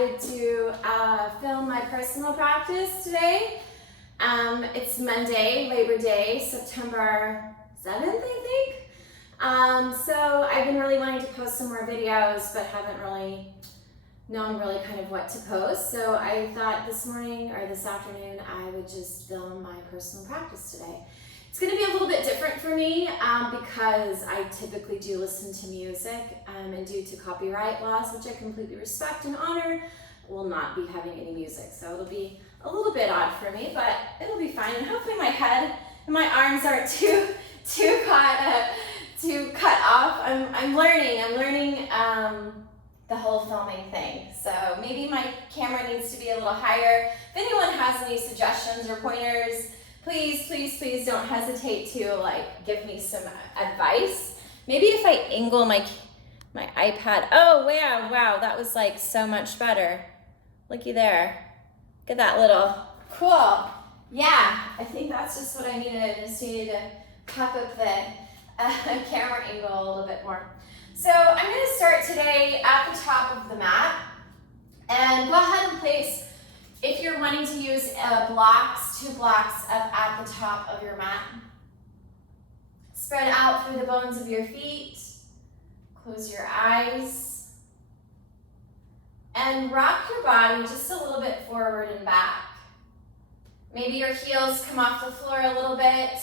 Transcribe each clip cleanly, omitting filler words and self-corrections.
decided to film my personal practice today. It's Monday, Labor Day, September 7th, I think. So I've been really wanting to post some more videos, but haven't really known kind of what to post. So I thought this morning or this afternoon I would just film my personal practice today. It's going to be a little bit different for me because I typically do listen to music, and due to copyright laws, which I completely respect and honor, will not be having any music. So it'll be a little bit odd for me, but it'll be fine. And hopefully my head and my arms aren't too cut off. I'm learning the whole filming thing. So maybe my camera needs to be a little higher. If anyone has any suggestions or pointers, please don't hesitate to give me some advice. Maybe if I angle my iPad. Oh wow, that was so much better. Looky there. Look at that little, cool. Yeah, I think that's just what I needed. I just needed to pop up the camera angle a little bit more. So I'm going to start today at the top of the mat, and go ahead and place, if you're wanting to use blocks, 2 blocks up at the top of your mat. Spread out through the bones of your feet. Close your eyes. And rock your body just a little bit forward and back. Maybe your heels come off the floor a little bit.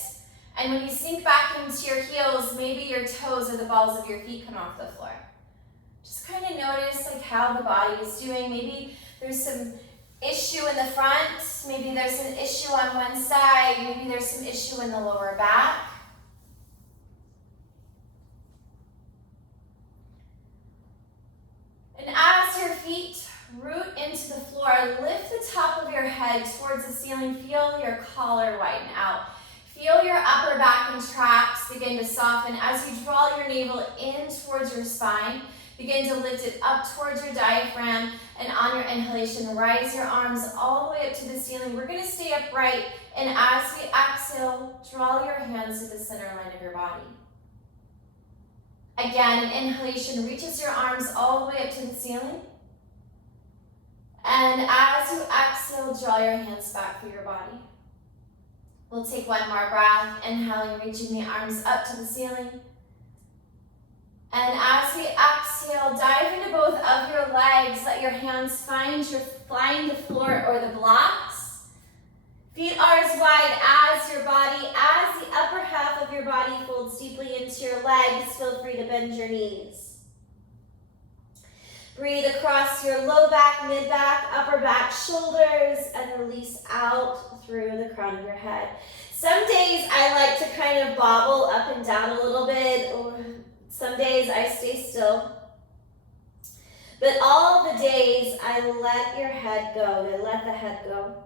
And when you sink back into your heels, maybe your toes or the balls of your feet come off the floor. Just kind of notice how the body is doing. Maybe there's some issue in the front, maybe there's an issue on one side, maybe there's some issue in the lower back. And as your feet root into the floor, lift the top of your head towards the ceiling. Feel your collar widen out. Feel your upper back and traps begin to soften as you draw your navel in towards your spine. Begin to lift it up towards your diaphragm, and on your inhalation, rise your arms all the way up to the ceiling. We're going to stay upright, and as we exhale, draw your hands to the center line of your body. Again, an inhalation reaches your arms all the way up to the ceiling. And as you exhale, draw your hands back through your body. We'll take one more breath, inhaling, reaching the arms up to the ceiling. And as we exhale, dive into both of your legs. Let your hands find the floor or the blocks. Feet are as wide as your body. As the upper half of your body folds deeply into your legs, feel free to bend your knees. Breathe across your low back, mid back, upper back, shoulders, and release out through the crown of your head. Some days I like to kind of bobble up and down a little bit, or some days I stay still. But all the days I let your head go. I let the head go.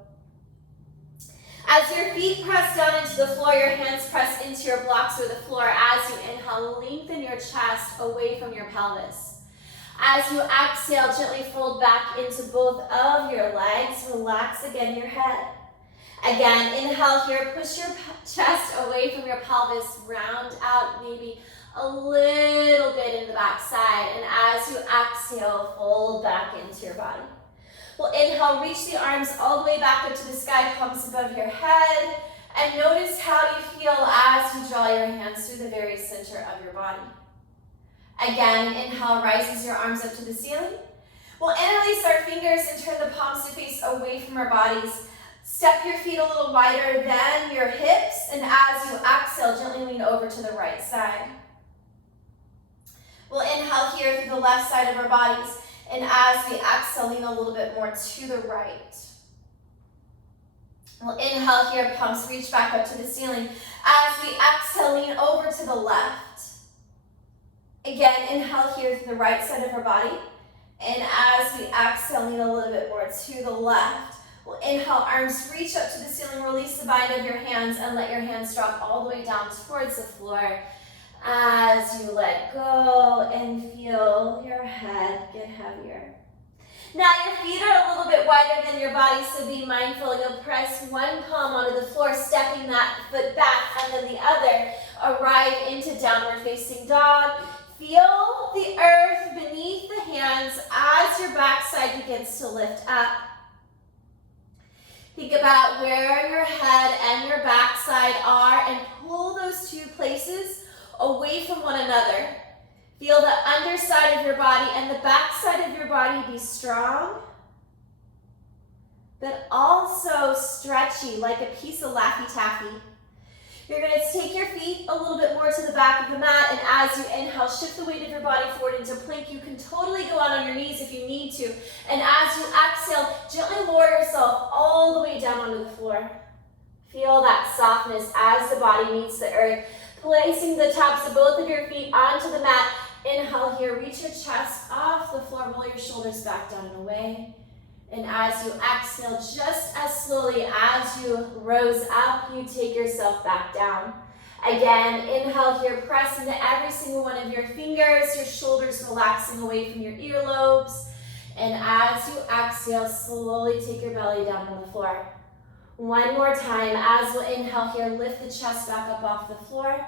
As your feet press down into the floor, your hands press into your blocks or the floor. As you inhale, lengthen your chest away from your pelvis. As you exhale, gently fold back into both of your legs. Relax again your head. Again, inhale here, push your chest away from your pelvis, round out maybe a little bit in the back side, and as you exhale, fold back into your body. We'll inhale, reach the arms all the way back up to the sky, palms above your head, and notice how you feel as you draw your hands through the very center of your body. Again, inhale, rises your arms up to the ceiling. We'll interlace our fingers and turn the palms to face away from our bodies. Step your feet a little wider than your hips, and as you exhale, gently lean over to the right side. We'll inhale here through the left side of our bodies, and as we exhale, lean a little bit more to the right. We'll inhale here, palms reach back up to the ceiling. As we exhale, lean over to the left. Again, inhale here through the right side of our body, and as we exhale, lean a little bit more to the left. We'll inhale, arms reach up to the ceiling, release the bind of your hands, and let your hands drop all the way down towards the floor. As you let go and feel your head get heavier. Now your feet are a little bit wider than your body, so be mindful. You'll press one palm onto the floor, stepping that foot back, and then the other. Arrive into downward facing dog. Feel the earth beneath the hands as your backside begins to lift up. Think about where your head and your backside are and pull those two places away from one another. Feel the underside of your body and the backside of your body be strong, but also stretchy like a piece of Laffy Taffy. You're going to take your feet a little bit more to the back of the mat, and as you inhale, shift the weight of your body forward into plank. You can totally go out on your knees if you need to. And as you exhale, gently lower yourself all the way down onto the floor. Feel that softness as the body meets the earth. Placing the tops of both of your feet onto the mat. Inhale here, reach your chest off the floor, roll your shoulders back down and away. And as you exhale, just as slowly as you rose up, you take yourself back down. Again, inhale here, press into every single one of your fingers, your shoulders relaxing away from your earlobes. And as you exhale, slowly take your belly down on the floor. One more time, as we'll inhale here, lift the chest back up off the floor.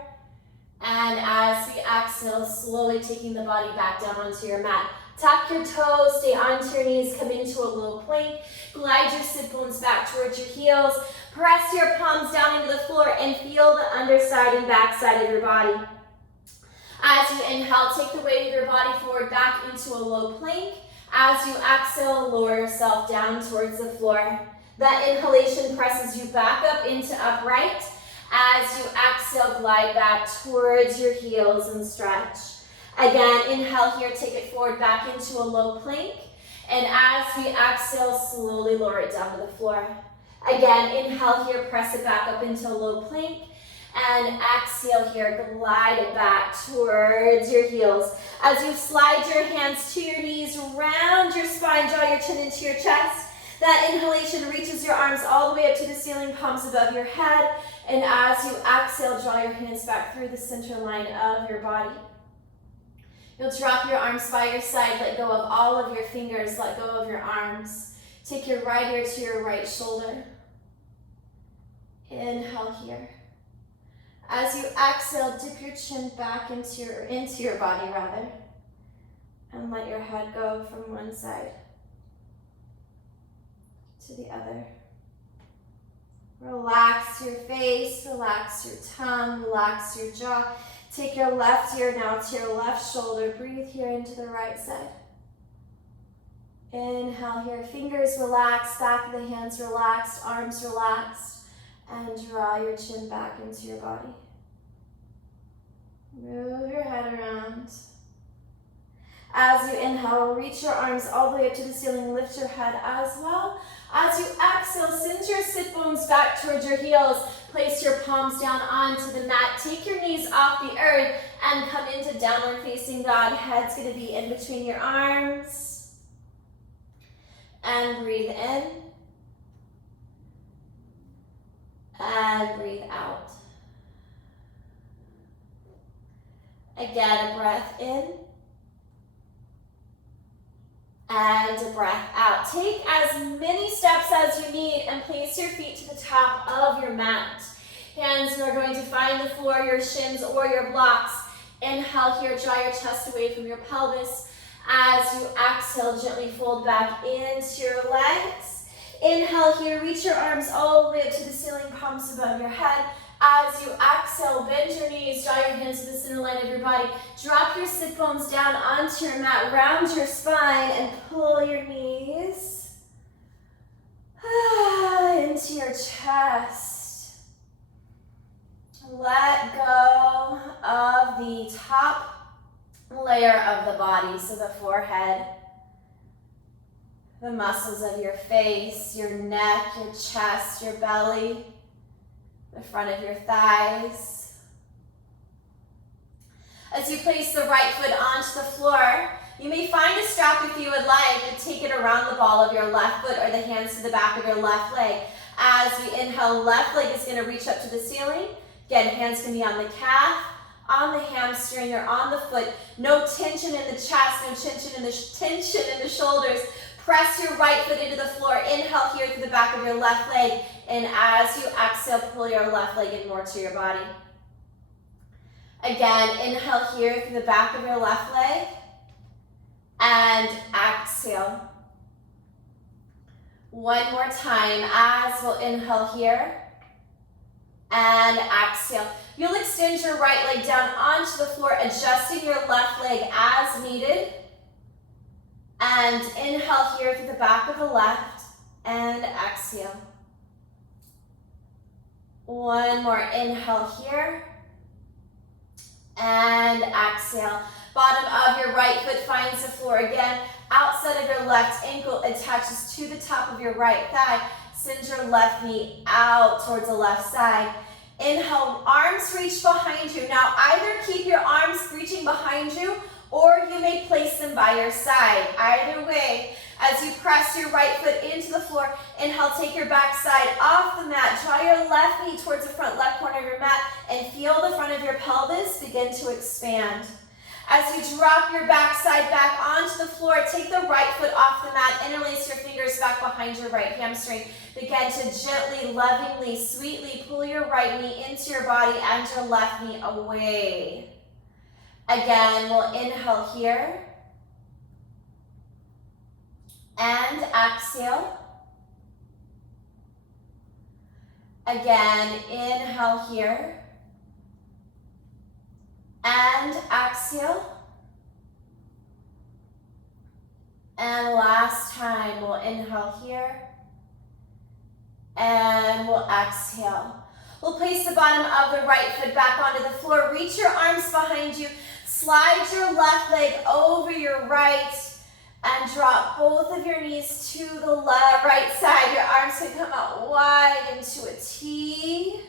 And as we exhale, slowly taking the body back down onto your mat. Tuck your toes, stay onto your knees, come into a low plank. Glide your sit bones back towards your heels. Press your palms down into the floor and feel the underside and backside of your body. As you inhale, take the weight of your body forward back into a low plank. As you exhale, lower yourself down towards the floor. That inhalation presses you back up into upright. As you exhale, glide back towards your heels and stretch. Again, inhale here, take it forward back into a low plank. And as we exhale, slowly lower it down to the floor. Again, inhale here, press it back up into a low plank. And exhale here, glide it back towards your heels. As you slide your hands to your knees, round your spine, draw your chin into your chest. That inhalation reaches your arms all the way up to the ceiling, palms above your head. And as you exhale, draw your hands back through the center line of your body. You'll drop your arms by your side, let go of all of your fingers, let go of your arms. Take your right ear to your right shoulder. Inhale here. As you exhale, dip your chin back into your body rather. And let your head go from one side to the other. Relax your face, relax your tongue, relax your jaw. Take your left ear now to your left shoulder. Breathe here into the right side. Inhale here, fingers relaxed, back of the hands relaxed, arms relaxed, and draw your chin back into your body. Move your head around. As you inhale, reach your arms all the way up to the ceiling, lift your head as well. As you exhale, send your sit bones back towards your heels. Place your palms down onto the mat. Take your knees off the earth and come into downward facing dog. Head's going to be in between your arms. And breathe in. And breathe out. Again, a breath in. And a breath out. Take as many steps as you need and place your feet to the top of your mat. Hands are going to find the floor, your shins or your blocks. Inhale here, draw your chest away from your pelvis. As you exhale, gently fold back into your legs. Inhale here, reach your arms all the way up to the ceiling, palms above your head. As you exhale, bend your knees, draw your hands to the center line of your body. Drop your sit bones down onto your mat, round your spine, and pull your knees into your chest. Let go of the top layer of the body, so the forehead, the muscles of your face, your neck, your chest, your belly, the front of your thighs. As you place the right foot onto the floor, you may find a strap if you would like and take it around the ball of your left foot or the hands to the back of your left leg. As we inhale, left leg is going to reach up to the ceiling. Again, hands can be on the calf, on the hamstring, or on the foot. No tension in the chest, no tension in the shoulders. Press your right foot into the floor. Inhale here through the back of your left leg. And as you exhale, pull your left leg in more to your body. Again, inhale here through the back of your left leg. and exhale. One more time as we'll inhale here and exhale. You'll extend your right leg down onto the floor, adjusting your left leg as needed. And inhale here through the back of the left and exhale. One more inhale here and exhale. Bottom of your right foot finds the floor again. Outside of your left ankle attaches to the top of your right thigh. Send your left knee out towards the left side. Inhale, arms reach behind you. Now either keep your arms reaching behind you or you may place them by your side. Either way, as you press your right foot into the floor, inhale, take your back side off the mat. Draw your left knee towards the front left corner of your mat and feel the front of your pelvis begin to expand. As you drop your back side back onto the floor, take the right foot off the mat, interlace your fingers back behind your right hamstring. Begin to gently, lovingly, sweetly pull your right knee into your body and your left knee away. Again, we'll inhale here and exhale. Again, inhale here and exhale. And last time, we'll inhale here and we'll exhale. We'll place the bottom of the right foot back onto the floor. Reach your arms behind you. Slide your left leg over your right and drop both of your knees to the right side. Your arms can come out wide into a T.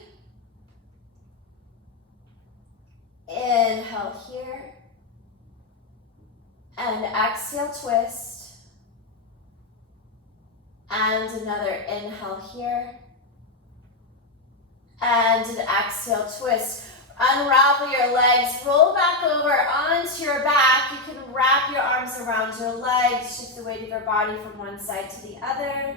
Inhale here. And exhale, twist. And another inhale here. And an exhale, twist. Unravel your legs, roll back over onto your back. You can wrap your arms around your legs, shift the weight of your body from one side to the other.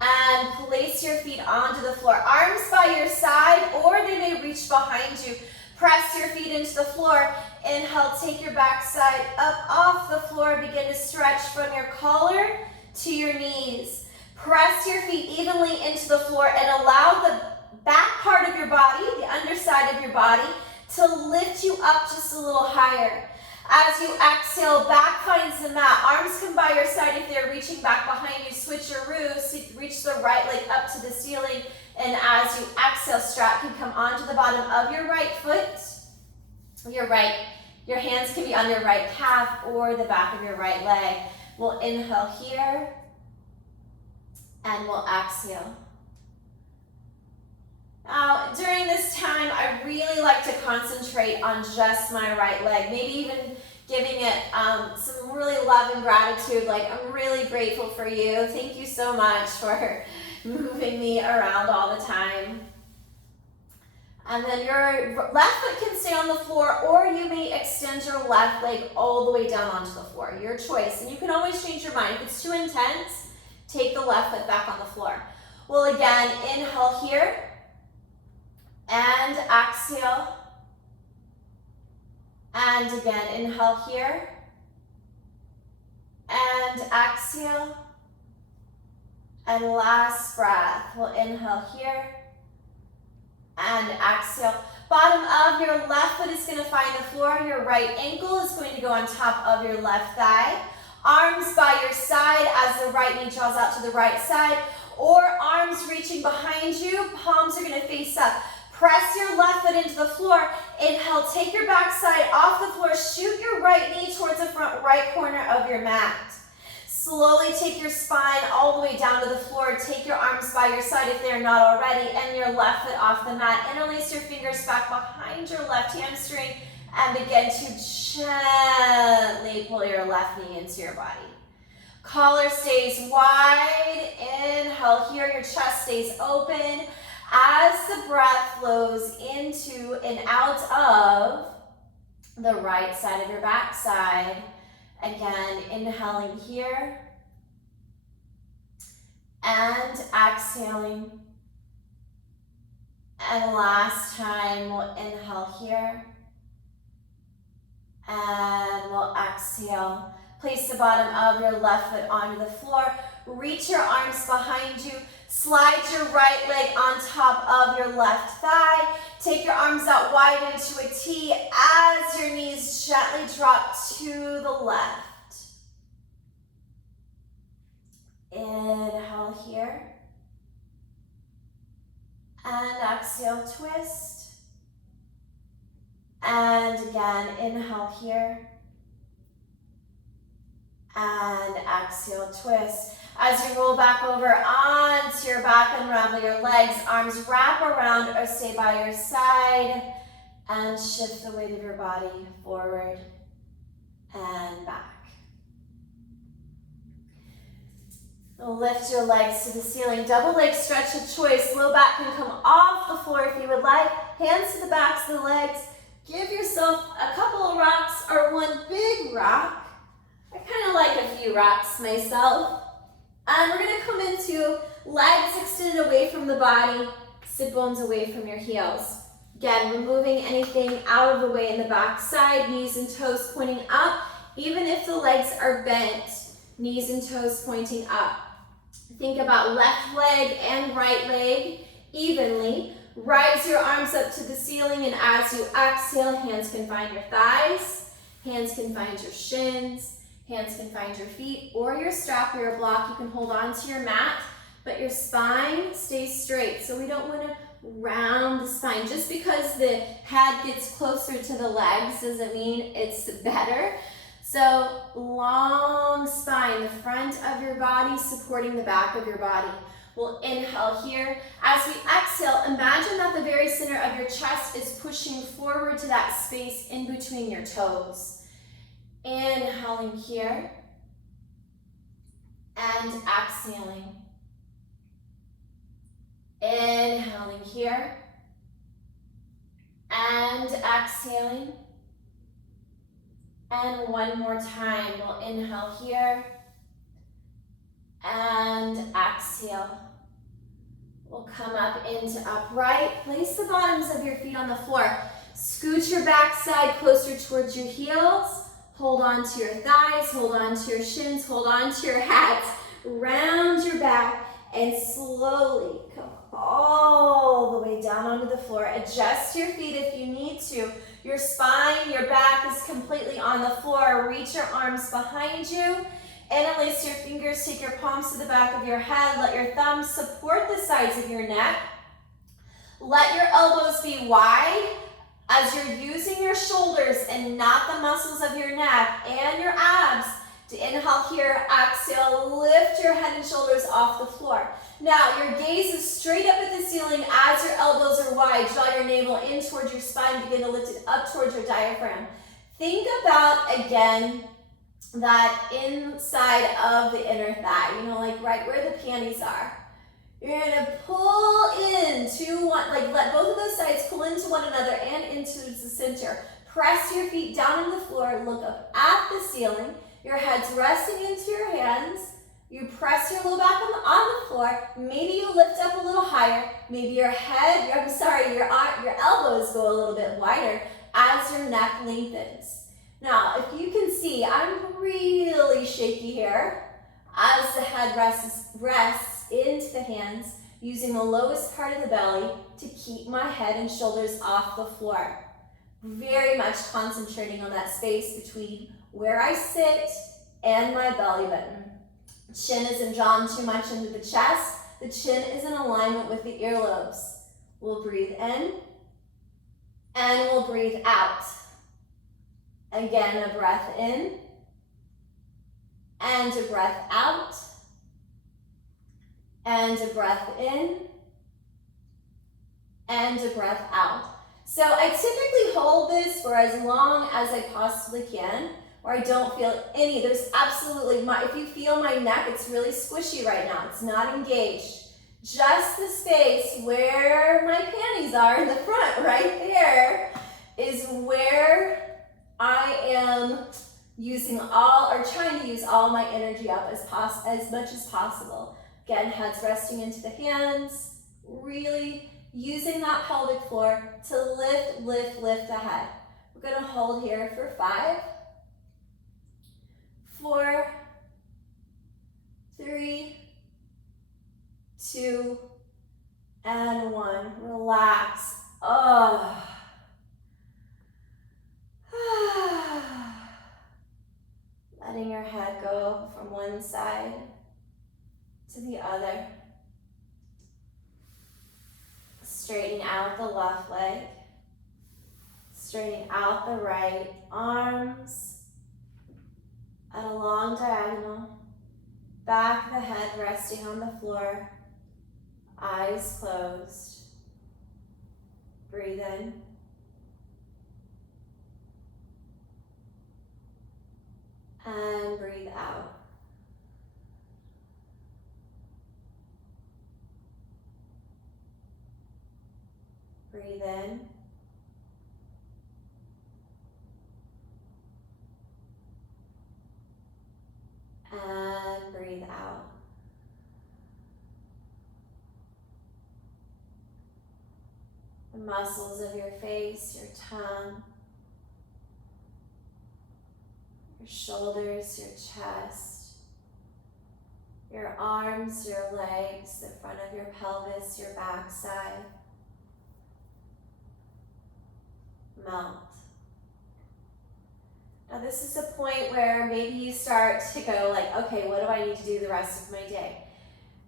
And place your feet onto the floor. Arms by your side, or they may reach behind you. Press your feet into the floor. Inhale, take your back side up off the floor. Begin to stretch from your collar to your knees. Press your feet evenly into the floor and allow the back part of your body, the underside of your body, to lift you up just a little higher. As you exhale, back finds the mat. Arms come by your side if they're reaching back behind you. Switcheroo, reach the right leg up to the ceiling. And as you exhale, strap can come onto the bottom of your right foot. Your hands can be on your right calf or the back of your right leg. We'll inhale here and we'll exhale. Now, during this time, I really like to concentrate on just my right leg, maybe even giving it some really love and gratitude, like I'm really grateful for you. Thank you so much for moving me around all the time. And then your left foot can stay on the floor, or you may extend your left leg all the way down onto the floor. Your choice. And you can always change your mind. If it's too intense, take the left foot back on the floor. Well, again, inhale here. And exhale. And again, inhale here. And exhale. And last breath. We'll inhale here. And exhale. Bottom of your left foot is going to find the floor. Your right ankle is going to go on top of your left thigh. Arms by your side as the right knee draws out to the right side. Or arms reaching behind you. Palms are going to face up. Press your left foot into the floor. Inhale, take your back side off the floor. Shoot your right knee towards the front right corner of your mat. Slowly take your spine all the way down to the floor. Take your arms by your side if they're not already, and your left foot off the mat. Interlace your fingers back behind your left hamstring and begin to gently pull your left knee into your body. Collar stays wide. Inhale here, your chest stays open. As the breath flows into and out of the right side of your backside. Again, inhaling here and exhaling. And last time, we'll inhale here And we'll exhale. Place the bottom of your left foot onto the floor. Reach your arms behind you. Slide your right leg on top of your left thigh. Take your arms out wide into a T as your knees gently drop to the left. Inhale here. And exhale, twist. And again, inhale here. And exhale, twist. As you roll back over onto your back, unravel your legs, arms wrap around or stay by your side, and shift the weight of your body forward and back. Lift your legs to the ceiling. Double leg stretch of choice. Low back can come off the floor if you would like. Hands to the backs of the legs. Give yourself a couple of rocks or one big rock. I kind of like a few rocks myself. And we're going to come into legs extended away from the body, sit bones away from your heels. Again, removing anything out of the way in the back side, knees and toes pointing up. Even if the legs are bent, knees and toes pointing up. Think about left leg and right leg evenly. Rise your arms up to the ceiling, and as you exhale, hands can find your thighs, hands can find your shins, hands can find your feet or your strap or your block. You can hold on to your mat, but your spine stays straight. So we don't want to round the spine. Just because the head gets closer to the legs doesn't mean it's better. So long spine, the front of your body supporting the back of your body. We'll inhale here. As we exhale, imagine that the very center of your chest is pushing forward to that space in between your toes. Inhaling here and exhaling. Inhaling here and exhaling. And one more time, we'll inhale here and exhale. We'll come up into upright. Place the bottoms of your feet on the floor. Scoot your backside closer towards your heels. Hold on to your thighs, hold on to your shins, hold on to your hats. Round your back and slowly come all the way down onto the floor. Adjust your feet if you need to. Your spine, your back is completely on the floor. Reach your arms behind you. Interlace your fingers, take your palms to the back of your head. Let your thumbs support the sides of your neck. Let your elbows be wide as you're using your shoulders and not the muscles of your neck and your abs to inhale here, exhale, lift your head and shoulders off the floor. Now, your gaze is straight up at the ceiling as your elbows are wide. Draw your navel in towards your spine, begin to lift it up towards your diaphragm. Think about, again, that inside of the inner thigh, like right where the panties are. You're gonna pull into one, let both of those sides pull into one another and into the center. Press your feet down on the floor, look up at the ceiling. Your head's resting into your hands. You press your low back on the floor. Maybe you lift up a little higher. Maybe your elbows go a little bit wider as your neck lengthens. Now, if you can see, I'm really shaky here as the head rests into the hands, using the lowest part of the belly to keep my head and shoulders off the floor. Very much concentrating on that space between where I sit and my belly button. Chin isn't drawn too much into the chest. The chin is in alignment with the earlobes. We'll breathe in and we'll breathe out. Again, a breath in and a breath out. And a breath in and a breath out. So I typically hold this for as long as I possibly can, where I don't feel any. There's absolutely, if you feel my neck, it's really squishy right now. It's not engaged. Just the space where my panties are in the front, right there, is where I am trying to use all my energy up as much as possible. Again, heads resting into the hands, really using that pelvic floor to lift the head. We're gonna hold here for 5, 4, 3, 2, and 1. Relax. Oh. Letting your head go from one side to the other. Straightening out the left leg. Straightening out the right. Arms at a long diagonal. Back of the head resting on the floor. Eyes closed. Breathe in. And breathe out. Breathe in. And breathe out. The muscles of your face, your tongue, your shoulders, your chest, your arms, your legs, the front of your pelvis, your backside. Melt. Now this is a point where maybe you start to go like, okay, what do I need to do the rest of my day?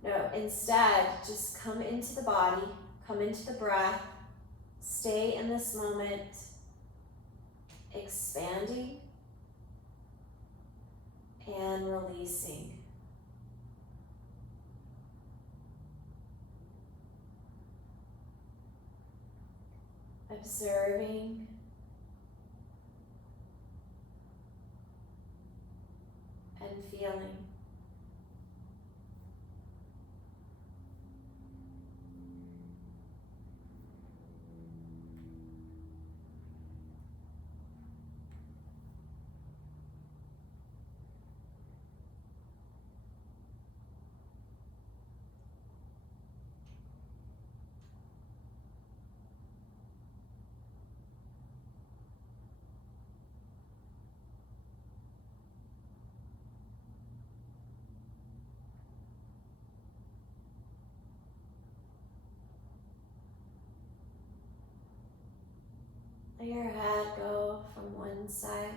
No, instead, just come into the body, come into the breath, stay in this moment, expanding and releasing. Observing and feeling. Let your head go from one side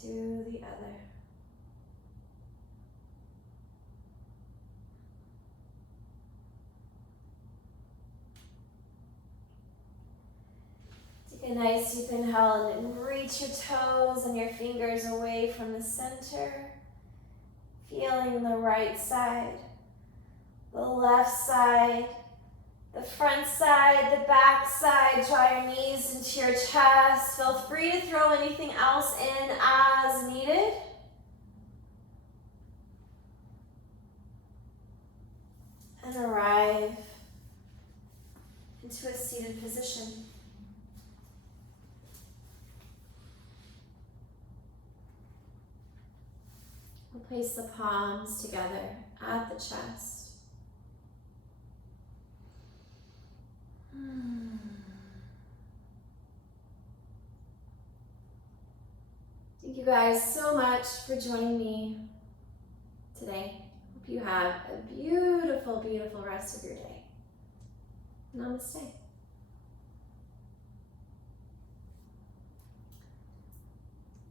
to the other. Take a nice deep inhale and reach your toes and your fingers away from the center. Feeling the right side, the left side, the front side, the back side. Draw your knees into your chest. Feel free to throw anything else in as needed. And arrive into a seated position. We'll place the palms together at the chest. Thank you guys so much for joining me today. Hope you have a beautiful, beautiful rest of your day. Namaste.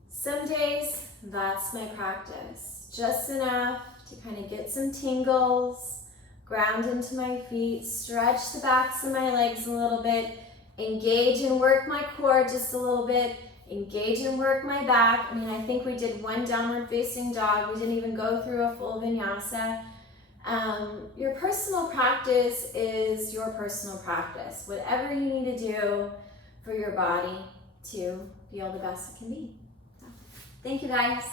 Some days, that's my practice. Just enough to kind of get some tingles, ground into my feet, stretch the backs of my legs a little bit, engage and work my core just a little bit, engage and work my back. I mean, I think we did one downward facing dog. We didn't even go through a full vinyasa. Your personal practice is your personal practice. Whatever you need to do for your body to feel the best it can be. Thank you guys.